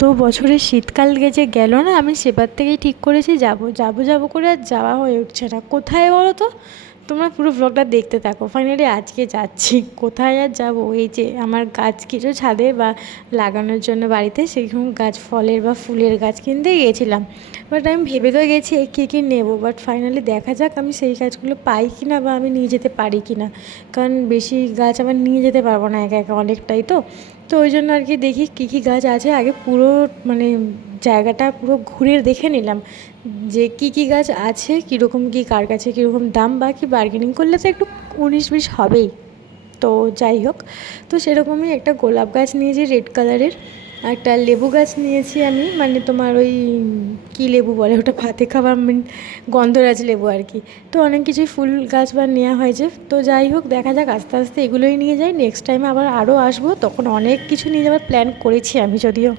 তো বছরের শীতকাল যে গেল না, আমি সেবার থেকেই ঠিক করেছি যাব যাব যাব করে আর যাওয়া হয়ে উঠছে না। কোথায় বলো তো? তোমরা পুরো ব্লগটা দেখতে থাকো। ফাইনালি আজকে যাচ্ছি। কোথায় আর যাব, এই যে আমার গাছ কিছু ছাদে বা লাগানোর জন্য বাড়িতে সেরকম গাছ, ফলের বা ফুলের গাছ কিনতে গিয়েছিলাম। বাট আমি ভেবে তো গেছি কী কী নেবো, বাট ফাইনালি দেখা যাক আমি সেই গাছগুলো পাই কি না বা আমি নিয়ে যেতে পারি কি না। কারণ বেশি গাছ আবার নিয়ে যেতে পারবো না একা একা, অনেকটাই তো। তো ওই জন্য আর কি দেখি কী কী গাছ আছে, আগে পুরো মানে জায়গাটা পুরো ঘুরে দেখে নিলাম যে কী কী গাছ আছে, কীরকম কী, কার কাছে কীরকম দাম, বা কি বার্গেনিং করলে তো একটু 19-20 হবেই। তো যাই হোক, তো সেরকমই একটা গোলাপ গাছ নিয়েছি রেড কালারের, একটা লেবু গাছ নিয়েছি আমি, মানে তোমার ওই কী লেবু বলে ওটা, ভাতে খাওয়া গন্ধরাজ লেবু আর কি। তো অনেক কিছুই ফুল গাছ বা নেওয়া হয়েছে। তো যাই হোক, দেখা যাক আস্তে আস্তে এগুলোই নিয়ে যাই। নেক্সট টাইমে আবার আরও আসবো, তখন অনেক কিছু নিয়ে যাওয়ার প্ল্যান করেছি আমি যদিও।